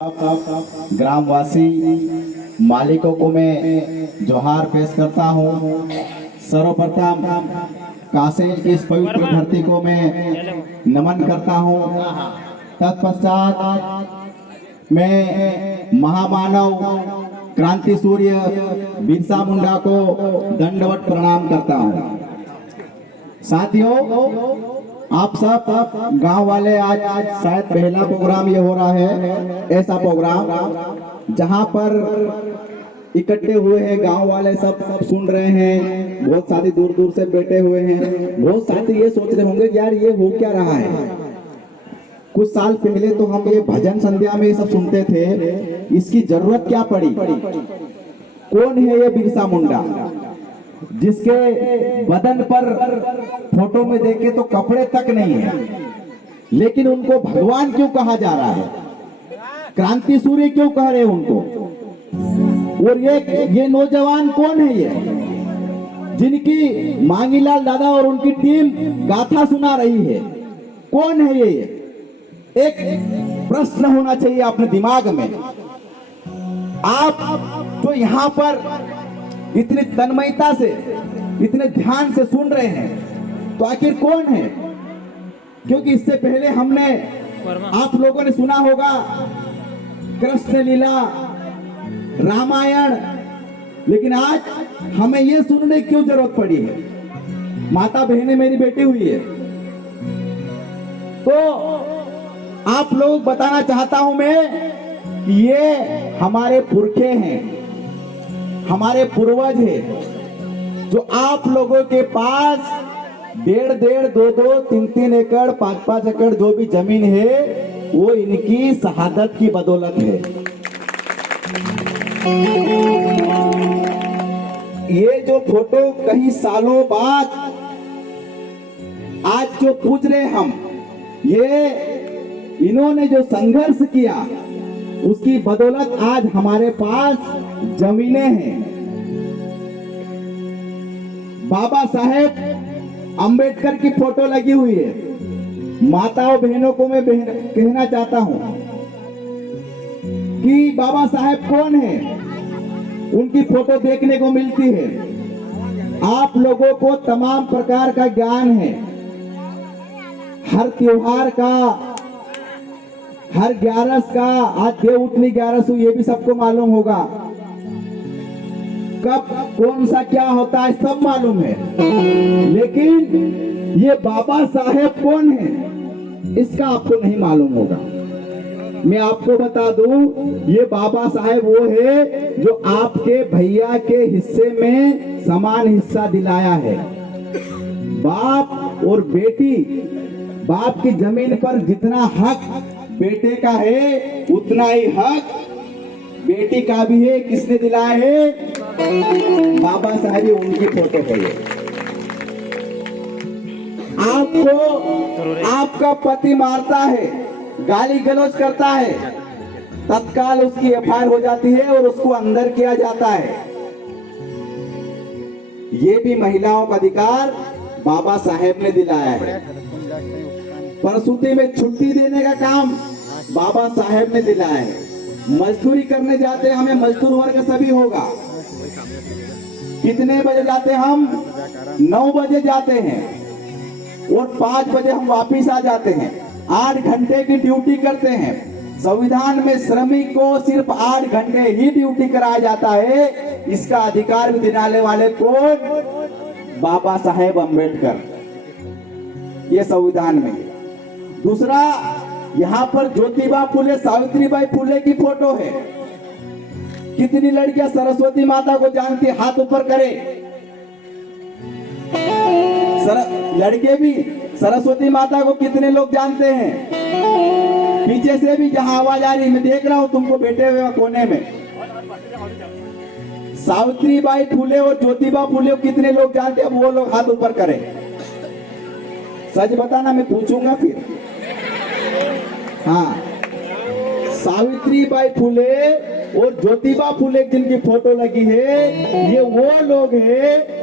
ग्रामवासी मालिकों को मैं जोहार पेश करता हूँ। सर्वप्रथम कासेज की इस पवित्र धरती को मैं नमन करता हूँ। तत्पश्चात मैं महामानव क्रांति सूर्य बिरसा मुंडा को दंडवत प्रणाम करता हूँ। साथियों, आप सब गांव वाले आज शायद पहला प्रोग्राम ये हो रहा है, ऐसा प्रोग्राम जहां पर इकट्ठे हुए हैं गांव वाले, सब सुन रहे हैं। बहुत साथी दूर दूर से बैठे हुए हैं। बहुत साथी ये सोच रहे होंगे यार ये हो क्या रहा है। कुछ साल पहले तो हम ये भजन संध्या में ये सब सुनते थे, इसकी जरूरत क्या पड़ी। कौन है ये बिरसा मुंडा जिसके बदन पर फोटो में देखे तो कपड़े तक नहीं है, लेकिन उनको भगवान क्यों कहा जा रहा है, क्रांति सूर्य क्यों कह रहे हैं उनको। और ये नौजवान कौन है ये जिनकी मांगीलाल दादा और उनकी टीम गाथा सुना रही है। कौन है ये? एक प्रश्न होना चाहिए अपने दिमाग में। आप जो यहाँ पर इतनी तन्मयता से इतने ध्यान से सुन रहे हैं तो आखिर कौन है? क्योंकि इससे पहले हमने आप लोगों ने सुना होगा कृष्ण लीला, रामायण, लेकिन आज हमें यह सुनने की क्यों जरूरत पड़ी है। माता बहनें मेरी बेटी हुई है, तो आप लोग बताना चाहता हूं मैं, ये हमारे पुरखे हैं, हमारे पूर्वज है, जो आप लोगों के पास 1.5, 2-2, 3-3 एकड़, 5-5 एकड़ जो भी जमीन है वो इनकी शहादत की बदौलत है। ये जो फोटो कई सालों बाद आज जो पूज रहे हम, ये इन्होंने जो संघर्ष किया उसकी बदौलत आज हमारे पास जमीनें हैं। बाबा साहेब अंबेडकर की फोटो लगी हुई है। माताओं बहनों को मैं कहना चाहता हूं कि बाबा साहेब कौन है, उनकी फोटो देखने को मिलती है। आप लोगों को तमाम प्रकार का ज्ञान है, हर त्योहार का, हर 11 का, आज देव उठनी 11 ये भी सबको मालूम होगा, कब कौन सा क्या होता है सब मालूम है। लेकिन ये बाबा साहेब कौन है इसका आपको नहीं मालूम होगा। मैं आपको बता दूं, ये बाबा साहेब वो है जो आपके भैया के हिस्से में समान हिस्सा दिलाया है। बाप और बेटी, बाप की जमीन पर जितना हक बेटे का है उतना ही हक बेटी का भी है। किसने दिलाया है? बाबा साहेब, उनकी फोटो है ये। आपको आपका पति मारता है, गाली गलौज करता है, तत्काल उसकी एफआईआर हो जाती है और उसको अंदर किया जाता है। ये भी महिलाओं का अधिकार बाबा साहेब ने दिलाया है। प्रसूति में छुट्टी देने का काम बाबा साहेब ने दिलाया है। मजदूरी करने जाते हमें मजदूर वर्ग सभी होगा। कितने बजे जाते हम? 9 बजे जाते हैं और 5 बजे हम वापिस आ जाते हैं। 8 घंटे की ड्यूटी करते हैं। संविधान में श्रमिक को सिर्फ 8 घंटे ही ड्यूटी कराया जाता है। इसका अधिकार भी दिलाने वाले कौन? बाबा साहेब अम्बेडकर। ये संविधान में। दूसरा, यहाँ पर ज्योतिबा फुले, सावित्रीबाई फुले की फोटो है। कितनी लड़कियां सरस्वती माता को जानती? हाथ ऊपर करे। लड़के भी सरस्वती माता को कितने लोग जानते हैं? पीछे से भी जहां आवाज आ रही, मैं देख रहा हूं तुमको बैठे हुए कोने में। सावित्रीबाई फुले और ज्योतिबा फुले कितने लोग जानते हैं? वो लोग हाथ ऊपर करें। सच बताना, मैं पूछूंगा फिर। हाँ, सावित्रीबाई फुले और ज्योतिबा फुले जिनकी फोटो लगी है, ये वो लोग हैं,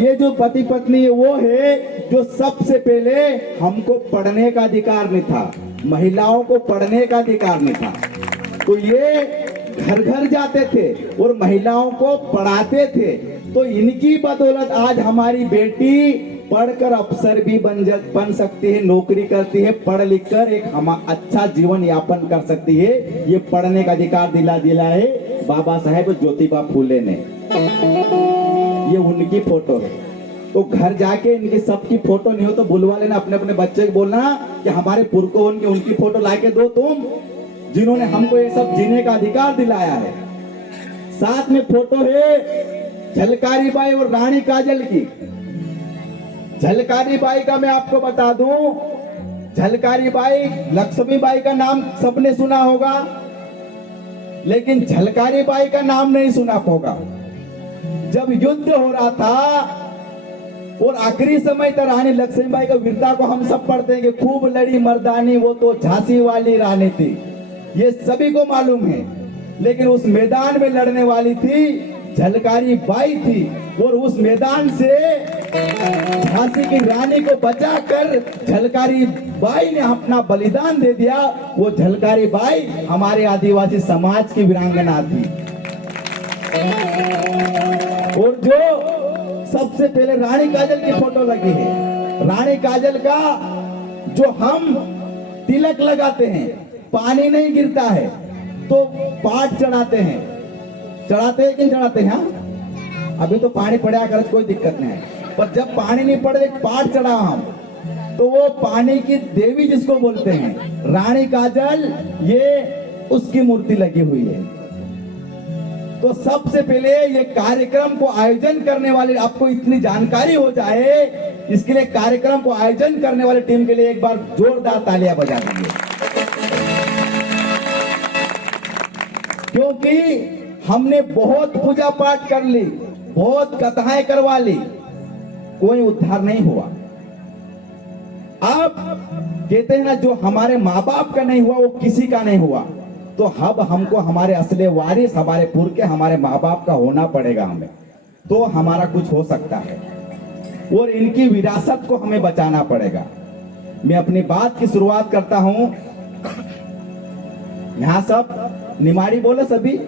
ये जो पति पत्नी है वो है जो सबसे पहले हमको पढ़ने का अधिकार नहीं था, महिलाओं को पढ़ने का अधिकार नहीं था। तो ये घर घर जाते थे और महिलाओं को पढ़ाते थे। तो इनकी बदौलत आज हमारी बेटी पढ़कर अफसर भी बन सकती है, नौकरी करती है, पढ़ लिख कर एक अच्छा जीवन यापन कर सकती है। ये पढ़ने का अधिकार दिला है बाबा साहेब ज्योतिबा फूले ने। ये उनकी फोटो है। तो घर जाके इनकी सबकी फोटो नहीं हो तो बुलवा लेना, अपने अपने बच्चे को बोलना कि हमारे पुरखों उनकी फोटो लाके दो तुम, जिन्होंने हमको ये सब जीने का अधिकार दिलाया है। साथ में फोटो है झलकारी बाई और रानी काजल की। झलकारी बाई का मैं आपको बता दूं, झलकारी बाई, लक्ष्मी बाई का नाम सबने सुना होगा, लेकिन झलकारी बाई का नाम नहीं सुना होगा। जब युद्ध हो रहा था और आखिरी समय तक रानी लक्ष्मीबाई का वीरता को हम सब पढ़ते हैं कि खूब लड़ी मर्दानी, वो तो झांसी वाली रानी थी, ये सभी को मालूम है। लेकिन उस मैदान में लड़ने वाली थी झलकारी बाई थी, और उस मैदान से झांसी की रानी को बचाकर झलकारी बाई ने अपना बलिदान दे दिया। वो झलकारी बाई हमारे आदिवासी समाज की वीरांगना थी। और जो सबसे पहले रानी काजल की फोटो लगी है, रानी काजल का जो हम तिलक लगाते हैं, पानी नहीं गिरता है तो पाठ चढ़ाते हैं कि नहीं चढ़ाते हैं? अभी तो पानी पड़ा कर कोई दिक्कत नहीं है, पर जब पानी नहीं पड़े एक पाठ चढ़ा हम, तो वो पानी की देवी जिसको बोलते हैं रानी काजल, ये उसकी मूर्ति लगी हुई है। तो सबसे पहले ये कार्यक्रम को आयोजन करने वाले, आपको इतनी जानकारी हो जाए इसके लिए कार्यक्रम को आयोजन करने वाले टीम के लिए एक बार जोरदार तालियां बजा दीजिए, क्योंकि हमने बहुत पूजा पाठ कर ली, बहुत कथाएं करवा ली, कोई उद्धार नहीं हुआ। अब कहते हैं ना, जो हमारे माँ बाप का नहीं हुआ वो किसी का नहीं हुआ। तो अब हमको हमारे असली वारिस, हमारे पुरखे, हमारे माँ बाप का होना पड़ेगा हमें, तो हमारा कुछ हो सकता है, और इनकी विरासत को हमें बचाना पड़ेगा। मैं अपनी बात की शुरुआत करता हूं। यहाँ सब निमाड़ी बोले, सभी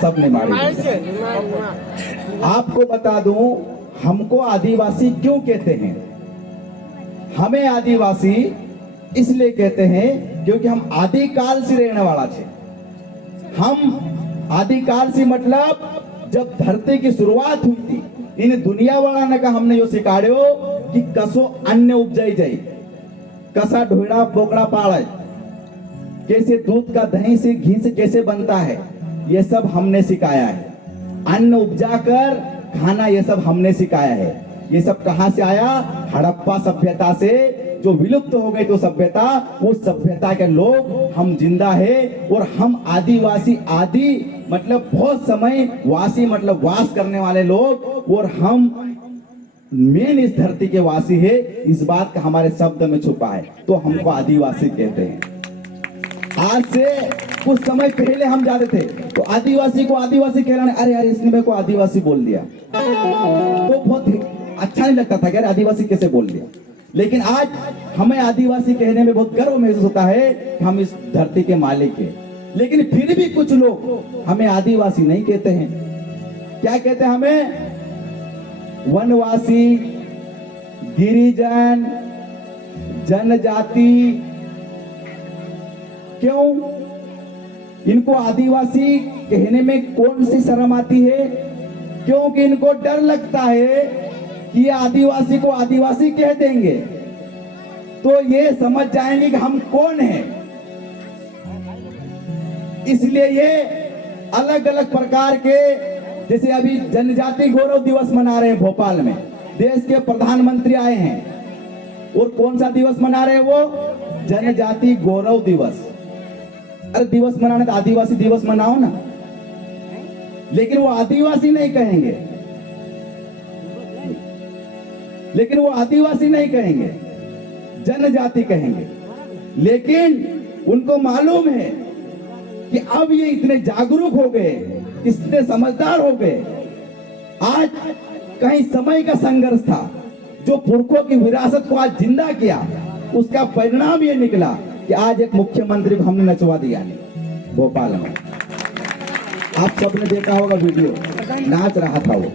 सब निमाड़ी। आपको बता दूं, हमको आदिवासी क्यों कहते हैं? हमें आदिवासी इसलिए कहते हैं क्योंकि हम आदिकाल से रहने वाला थे। हम आदिकाल से मतलब जब धरती की शुरुआत हुई थी, इन दुनिया वाला ने का हमने यो सिखाड़ो कि कसो अन्न उपजाई जाए, कसा ढोड़ा बोकड़ा पाड़े, कैसे दूध का दही से घी से कैसे बनता है, ये सब हमने सिखाया है। अन्न उपजा कर खाना, ये सब हमने सिखाया है। ये सब कहां से आया? हड़प्पा सभ्यता से, जो विलुप्त हो गई तो सभ्यता, उस सभ्यता के लोग हम जिंदा है। और हम आदिवासी, आदि मतलब बहुत समय, वासी मतलब वास करने वाले लोग, और हम मेन इस धरती के वासी है। इस बात का हमारे शब्द में छुपा है, तो हमको आदिवासी कहते हैं। आज से कुछ समय पहले हम जाते थे तो आदिवासी को आदिवासी कहलाने, अरे यार इसने मेरे को आदिवासी बोल दिया, तो बहुत अच्छा नहीं लगता था, यार आदिवासी कैसे बोल दिया। लेकिन आज हमें आदिवासी कहने में बहुत गर्व महसूस होता है कि हम इस धरती के मालिक हैं। लेकिन फिर भी कुछ लोग हमें आदिवासी नहीं कहते हैं। क्या कहते हैं हमें? वनवासी, गिरिजन, जनजाति। क्यों? इनको आदिवासी कहने में कौन सी शर्म आती है? क्योंकि इनको डर लगता है कि ये आदिवासी को आदिवासी कह देंगे तो ये समझ जाएंगे कि हम कौन हैं। इसलिए ये अलग अलग प्रकार के, जैसे अभी जनजाति गौरव दिवस मना रहे हैं भोपाल में, देश के प्रधानमंत्री आए हैं, और कौन सा दिवस मना रहे हैं वो? जनजाति गौरव दिवस। अरे दिवस मनाने तो आदिवासी दिवस मनाओ ना, लेकिन वो आदिवासी नहीं कहेंगे, लेकिन वो आदिवासी नहीं कहेंगे, जनजाति कहेंगे। लेकिन उनको मालूम है कि अब ये इतने जागरूक हो गए, इतने समझदार हो गए। आज कहीं समय का संघर्ष था, जो पुरखों की विरासत को आज जिंदा किया, उसका परिणाम ये निकला कि आज एक मुख्यमंत्री को हमने नचवा दिया भोपाल में। आप सबने देखा होगा वीडियो, नाच रहा था वो।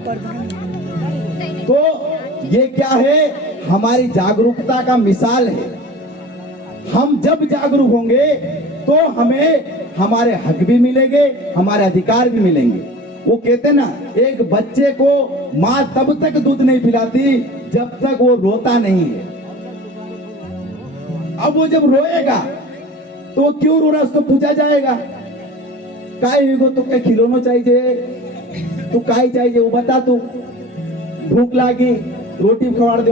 तो ये क्या है, हमारी जागरूकता का मिसाल है। हम जब जागरूक होंगे तो हमें हमारे हक भी मिलेंगे, हमारे अधिकार भी मिलेंगे। वो कहते ना, एक बच्चे को माँ तब तक दूध नहीं पिलाती जब तक वो रोता नहीं है। अब वो जब रोएगा तो वो क्यों रो रहा, उसको पूछा जाएगा काय को, तो क्या खिलौना चाहिए, तू काय चाहिए वो बता, तू भूख लागी रोटी खवा दे।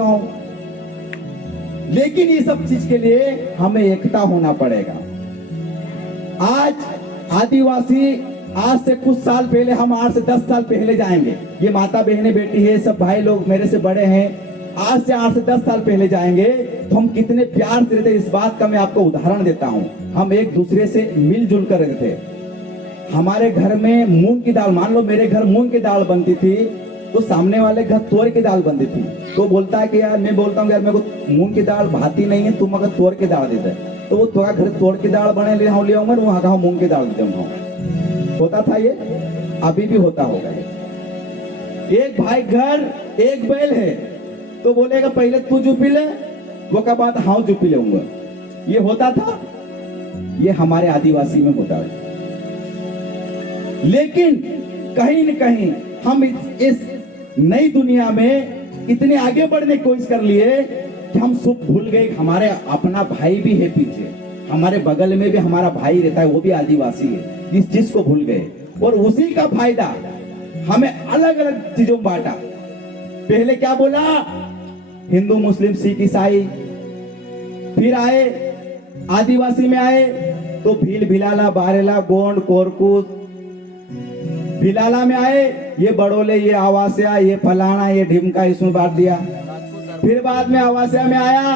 लेकिन ये सब चीज के लिए हमें एकता होना पड़ेगा। आज आदिवासी, आज से कुछ साल पहले, हम 8 से 10 साल पहले जाएंगे, ये माता बहने बेटी है, सब भाई लोग मेरे से बड़े हैं, आज से 8 से 10 साल पहले जाएंगे तो हम कितने प्यार से रहते। इस बात का मैं आपको उदाहरण देता हूँ। हम एक दूसरे से मिलजुल कर रहते थे। हमारे घर में मूंग की दाल, मान लो मेरे घर मूंग की दाल बनती थी तो सामने वाले घर तुअर की दाल बनती थी। तो बोलता है कि यार, मैं बोलता हूँ यार मेरे को मूंग की दाल भाती नहीं है, तुम अगर तुअर की दाल देते तो वो तुम्हारा घर तुअर की दाल बने ले आऊंगा, वहां का मूंग की दाल देते हूँ। होता था ये, अभी भी होता होगा। एक भाई घर एक बैल है तो बोलेगा पहले तू जुपी ले, वो का बाद हाँ जुपी लेऊंगा। ये होता था, ये हमारे आदिवासी में होता है। लेकिन कहीं न कहीं हम इस नई दुनिया में इतने आगे बढ़ने की कोशिश कर लिए कि हम सब भूल गए। हमारे अपना भाई भी है पीछे, हमारे बगल में भी हमारा भाई रहता है, वो भी आदिवासी है। इस चीज को भूल गए और उसी का फायदा हमें अलग अलग चीजों में बांटा। पहले क्या बोला, हिंदू मुस्लिम सिख ईसाई, फिर आए आदिवासी में आए तो भील भिलाला बारेला गोंड कोरकुट, भिलाला में आए ये बड़ोले, ये आवासिया, ये फलाना, ये ढिमका, इसमें बांट दिया। फिर बाद में आवासिया में आया,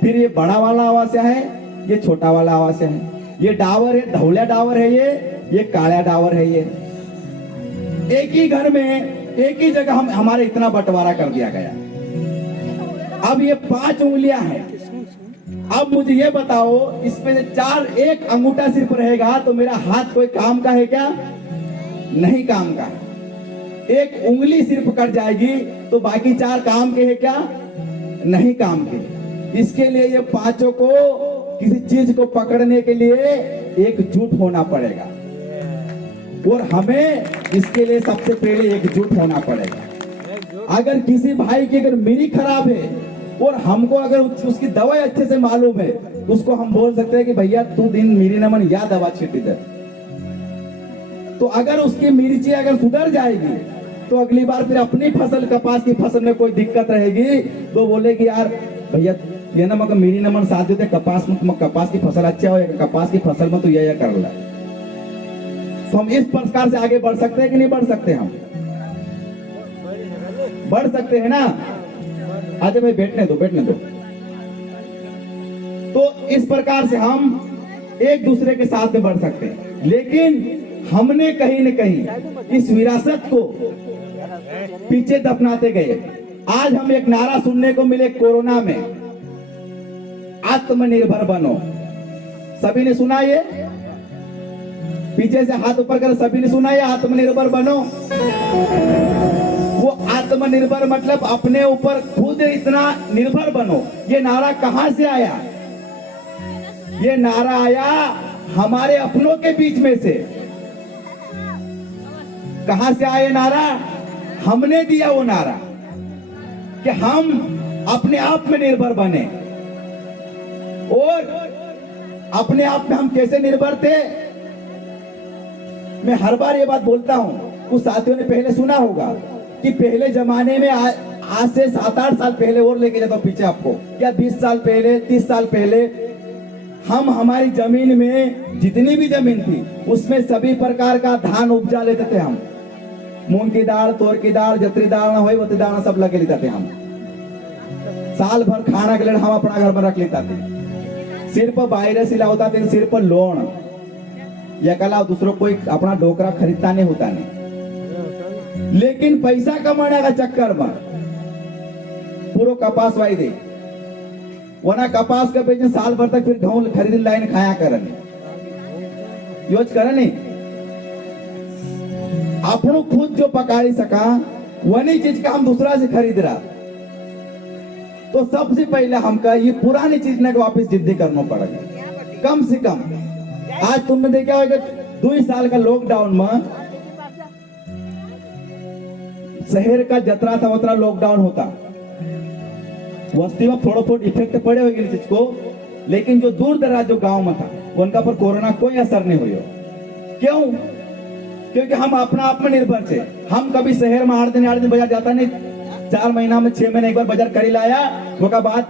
फिर ये बड़ा वाला आवासिया है, ये छोटा वाला आवासिया है, ये डावर है, धौलिया डावर है, ये काला डावर है। ये एक ही घर में एक ही जगह हमारे इतना बंटवारा कर दिया गया। अब ये 5 उंगलियां हैं। अब मुझे ये बताओ, इसमें से 4, एक अंगूठा सिर्फ रहेगा तो मेरा हाथ कोई काम का है क्या? नहीं काम का। एक उंगली सिर्फ कट जाएगी तो बाकी 4 काम के है क्या? नहीं काम के। इसके लिए ये 5 को किसी चीज को पकड़ने के लिए एकजुट होना पड़ेगा और हमें इसके लिए सबसे पहले एकजुट होना पड़ेगा। अगर किसी भाई की अगर मिरी खराब है और हमको अगर उसकी दवाई अच्छे से मालूम है तो उसको हम बोल सकते हैं कि भैया तू दिन मिरी नमन या दवा छीट दे। तो अगर उसकी मिर्ची अगर सुधर जाएगी तो अगली बार फिर अपनी फसल, कपास की फसल में कोई दिक्कत रहेगी तो बोलेगी यार भैया ये ना मगर मिरी नमन साथ देते कपास में, कपास की फसल अच्छा हो, कपास की फसल में तो यह कर ला। तो हम इस प्रकार से आगे बढ़ सकते हैं कि नहीं बढ़ सकते? हम बढ़ सकते हैं ना। आजा भाई बैठने दो। तो इस प्रकार से हम एक दूसरे के साथ में बढ़ सकते हैं। लेकिन हमने कहीं न कहीं इस विरासत को पीछे दफनाते गए। आज हम एक नारा सुनने को मिले कोरोना में, आत्मनिर्भर बनो। सभी ने सुना? ये पीछे से हाथ ऊपर कर, सभी ने सुना? ये आत्मनिर्भर बनो। वो आत्मनिर्भर मतलब अपने ऊपर खुद इतना निर्भर बनो। ये नारा कहां से आया? ये नारा आया हमारे अपनों के बीच में से। कहां से आया नारा? हमने दिया वो नारा कि हम अपने आप में निर्भर बने। और अपने आप में हम कैसे निर्भर थे? मैं हर बार ये बात बोलता हूं, कुछ साथियों ने पहले सुना होगा कि पहले जमाने में आज से 7-8 साल पहले और लेके जाता हूं पीछे आपको, या 20 साल पहले, 30 साल पहले, हम हमारी जमीन में जितनी भी जमीन थी उसमें सभी प्रकार का धान उपजा लेते थे। हम मूंग की दाल, तोर की दाल, जतरी दाल ना हो वो दाल सब लगे लेते थे। हम साल भर खाना के लिए हम अपना घर में रख लेता थे। सिर्फ बाहर से लाता थे, सिर्फ लोन या कला दूसरों कोई अपना डोकरा खरीदता नहीं होता नहीं। लेकिन पैसा कमाने का चक्कर में पूरा कपास वाई दे। वना कपास का बेचन साल भर तक फिर गेहूं खरीद लाइन खाया करन योज करने अपनो खुद जो पकाड़ी सका वही चीज का हम दूसरा से खरीद रहा, तो सबसे पहले हमका ये पुरानी चीज ने वापस जिद्दी करना पड़ेगा। कम से कम आज तुमने देखा होगा 2 साल का लॉकडाउन में शहर का जतरा था उतरा लॉकडाउन होता, वस्ती में थोड़ा बहुत इफेक्ट पड़े हुए इस चीज को, लेकिन जो दूर दराज जो गांव में था उनका पर कोरोना कोई असर नहीं हुआ। क्यों? क्योंकि हम अपना आप में निर्भर थे। हम कभी शहर में 8 दिन बाजार जाता नहीं, 4 महीना में 6 महीने एक बार बाजार कर लाया, वो का बाद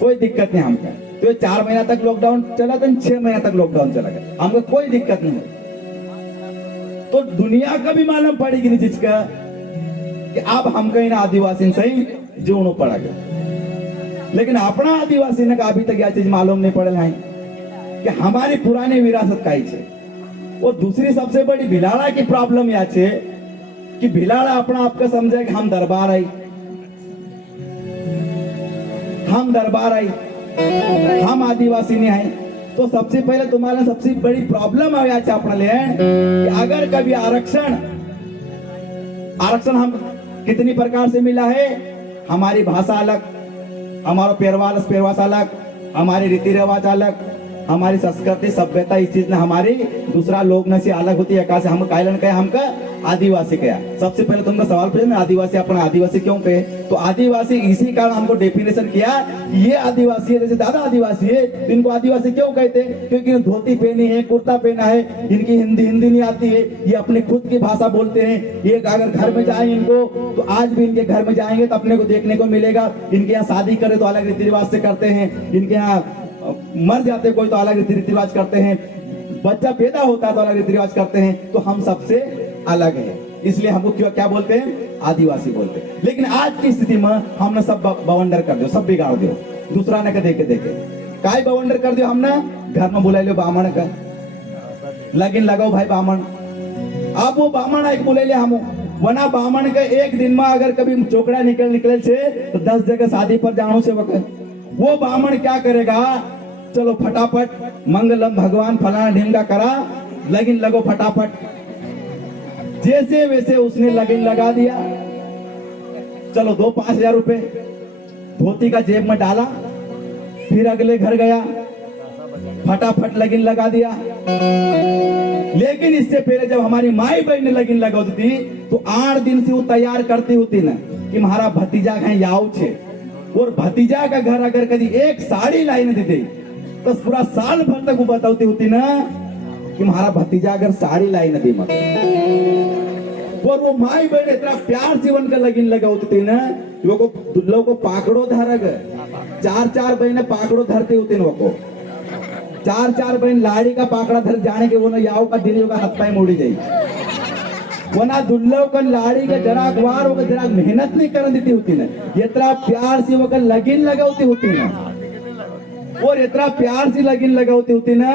कोई दिक्कत नहीं हमका। तो 4 महीना तक लॉकडाउन चला था, 6 महीना तक लॉकडाउन चला गया, हमको कोई दिक्कत नहीं हुई। तो दुनिया का भी मालूम पड़ेगी नहीं चीज का कि अब हम कहीं ना आदिवासी सही जीवनो पड़ेगा, लेकिन अपना आदिवासी ने अभी तक यह चीज मालूम नहीं पड़े है कि हमारी पुरानी विरासत का ही है। और दूसरी सबसे बड़ी भिलाड़ा की प्रॉब्लम यह है कि भिलाड़ा अपना आपका समझे कि हम दरबार आई, हम आदिवासी नहीं आए। तो सबसे पहले तुम्हारा सबसे बड़ी प्रॉब्लम है अपना ले कि अगर कभी आरक्षण हम कितनी प्रकार से मिला है, हमारी भाषा अलग, हमारा पेरवास अलग, हमारी रीति रिवाज अलग, हमारी संस्कृति सभ्यता इस चीज ने हमारी दूसरा लोग न से अलग होती है। कैसे हम कायलन कहे हमका आदिवासी कहा। सबसे पहले तुमका सवाल पूछे ना आदिवासी अपना आदिवासी क्यों कहे, तो आदिवासी इसी कारण हमको डेफिनेशन किया ये आदिवासी है, जैसे दादा आदिवासी है तो इनको आदिवासी क्यों कहते हैं, क्योंकि धोती पहनी है, कुर्ता पहना है, इनकी हिंदी नहीं आती है, ये अपने खुद की भाषा बोलते हैं। ये अगर घर में जाए इनको तो आज भी इनके घर में जाएंगे तो अपने को देखने को मिलेगा, इनके यहाँ शादी करे तो अलग रीति रिवाज से करते हैं, इनके यहाँ मर जाते कोई तो अलग रीति रिवाज करते हैं, बच्चा पैदा होता है तो अलग रीति रिवाज करते हैं। तो हम सबसे अलग है, इसलिए हमको क्या बोलते हैं, आदिवासी बोलते हैं। लेकिन आज की स्थिति में हमने सब बवंडर कर दो, सब बिगाड़ दो, दूसरा ने देखे काय बवंडर कर दो। हमने घर में बुला लो बामण का लगिन लगाओ भाई बामण, अब वो बामण एक बुले ले हम वना बामण के एक दिन में अगर कभी चोकड़ा निकले छे तो 10 जगह शादी पर जानो से वो बामण क्या करेगा, चलो फटाफट मंगलम भगवान फलाना ढींगा करा, लगिन लगो फटाफट, जैसे वैसे उसने लगिन लगा दिया, चलो 2-5 हजार रुपए धोती का जेब में डाला, फिर अगले घर गया फटाफट लगिन लगा दिया। लेकिन इससे पहले जब हमारी माई बहन ने लगिन लगाती थी तो 8 दिन से वो तैयार करती होती ना कि हमारा भतीजा कहीं याव छे, और भतीजा का घर अगर कभी एक साड़ी लाई नहीं देती तो पूरा साल भर तक वो बताती होती ना कि हमारा भतीजा अगर साड़ी लाई नहीं दी मत। और वो माई बहन इतना प्यार से उनका लगिन लगा होती थी ना, लोगों को पाकड़ो धरग 4-4 बहने पाकड़ो धरती होती ना, वो 4-4 बहन लाड़ी का पाकड़ा धर जाने के वो ना याव का दिन होगा हाथ पाए मोड़ी जाए, वो ना दुल्लो का लाड़ी का जरा अखबार होगा जरा मेहनत नहीं कर देती होती ना, इतना प्यार से वो लगिन लगाती होती ना, और इतना प्यार से लगिन लगाती होती ना,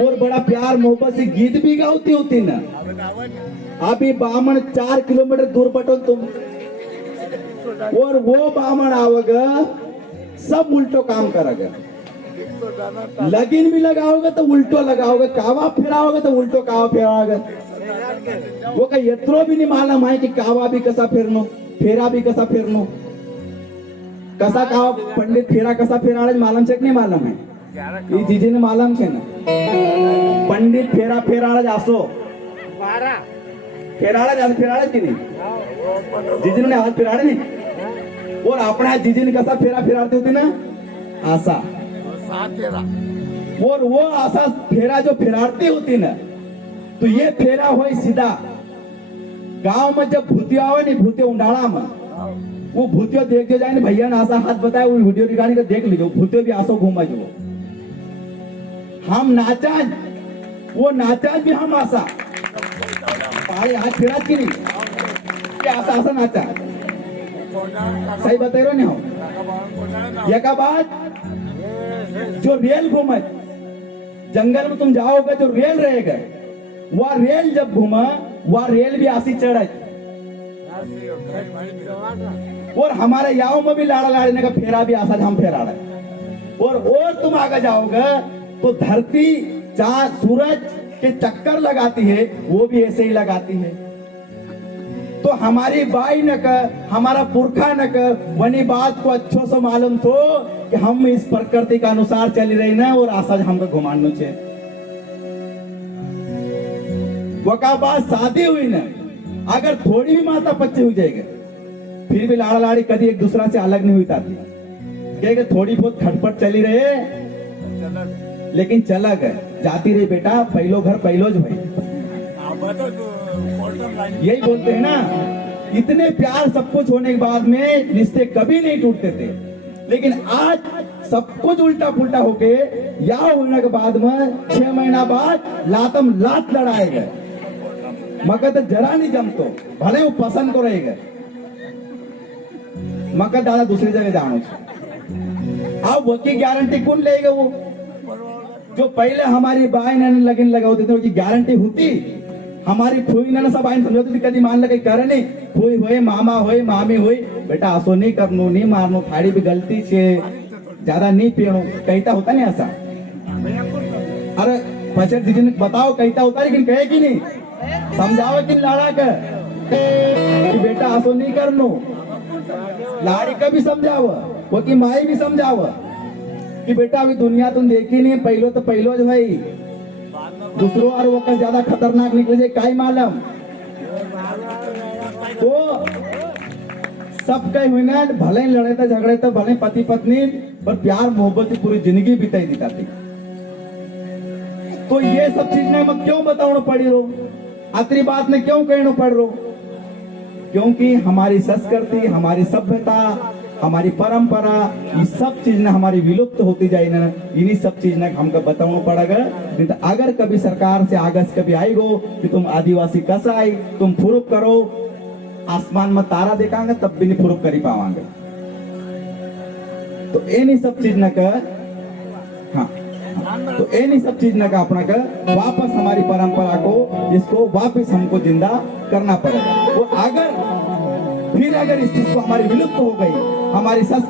और बड़ा प्यार मोहब्बत से गीत भी गाती होती ना। अभी बामण 4 किलोमीटर दूर बटो तुम, और वो बामण आवगा सब उल्टो काम करेगा, लगिन भी लगाओगे तो उल्टो लगाओगे, कावा फेराओगे तो उल्टो कावा फेराओगे। वो का यत्रो भी नहीं मालूम है कि कावा भी कसा फेरनो, फेरा भी कसा फेरनो, कसा कावा पंडित फेरा कसा फेरा मालूम से नहीं मालूम है, ये जीजी ने मालूम है ना, पंडित फेरा फेराड़ा जासो फेराड़ा की नहीं, जीजी ने हाथ फेराड़े नहीं, और अपना जीजी ने कसा फेरा फेराती होती ना आशा, और वो आशा फेरा जो फेराती होती ना, तो ये फेरा हो सीधा गांव में जब भूतिया हो नहीं, भूतिया उंडाड़ा में वो भूतिया देख जाए ना, भैया ने आशा हाथ बताया वो वीडियो रिकॉर्डिंग का देख लीजिए, भूतिया भी आशो घूमा जो हम नाचा, वो नाचा भी हम आशा हाथ फेरा की नहीं, क्या आशा नाचा सही बता रहे हो। एक बात जो रेल घूमे जंगल में तुम जाओगे जो रेल रहेगा, वह रेल जब घूमा वह रेल भी आसी चढ़ा, और हमारे याव में भी लाड़ा लाड़ने का फेरा भी आशा हम फेरा रहे, और तुम आगे जाओगे तो धरती चांद सूरज के चक्कर लगाती है, वो भी ऐसे ही लगाती है। तो हमारी बाई न कर, हमारा पुरखा न कर, वनी बात को अच्छो से मालूम थो कि हम इस प्रकृति के अनुसार चली रही ना, और आशा हमको घुमानो छे। वका बात शादी हुई ना, अगर थोड़ी भी माता बच्चे हो जाएगा, फिर भी लाड़ा लाड़ी कभी एक दूसरा से अलग नहीं हुई ताती, कहेगा थोड़ी बहुत खटपट चली रहे, लेकिन चला गए जाती रही बेटा, पहलो घर पहलो जो भाई, यही बोलते हैं ना। इतने प्यार सब कुछ होने के बाद में रिश्ते कभी नहीं टूटते थे, लेकिन आज सब कुछ उल्टा पुल्टा होके या होने के बाद में 6 महीना बाद लातम लात लड़ाएगा, मगर तो जरा नहीं जमतो, भले वो पसंद को रहेगा, मगर दादा दूसरी जगह जानो। अब वो की गारंटी कौन लेगा? वो जो पहले हमारी बाई ने लगन लगा होती थी, उसकी गारंटी होती। हमारी फुई ने सब आइन समझाती थी, कभी मान लगे करे नहीं, फुई हुए मामा हुए मामी हुई, बेटा असो नहीं करनो, नहीं मारनो, थाड़ी भी गलती से ज्यादा नहीं पीनो, कहता होता नहीं ऐसा। अरे पचर दीदी ने बताओ कहता होता, लेकिन कहे कि नहीं, समझाओ कि लाड़ा कर कि बेटा असो नहीं करनो, लाड़ी का भी समझाओ, वो की माई भी समझाओ कि बेटा अभी दुनिया तुम देखी नहीं, पहलो जो भाई दूसरों और वो ज्यादा खतरनाक निकले जाए, काई मालूम। तो सब कहीं हुई ना, भले लड़े थे झगड़े थे, भले पति पत्नी, पर प्यार मोहब्बत की पूरी जिंदगी बिताई देता थी। तो ये सब चीज ने मैं क्यों बताना पड़ी रो, आखिरी बात में क्यों कहना पड़ रो? क्योंकि हमारी संस्कृति, हमारी सभ्यता, हमारी परंपरा, ये सब चीज ना हमारी विलुप्त होती जाए ना, इन्हीं सब चीज ना हमको बताना पड़ेगा। नहीं तो अगर कभी सरकार से आगस कभी आई गो कि तुम आदिवासी कैसा आई, तुम प्रूफ करो, आसमान में तारा देखांगे तब भी नहीं प्रूफ करी पावांगे। तो इन्हीं सब चीज ना कर, हाँ, तो इन्हीं सब चीज ना का अपना कर वापस हमारी परंपरा को, इसको वापस हमको जिंदा करना पड़ेगा। और अगर फिर अगर इस चीज को हमारी विलुप्त हो गई, हमारी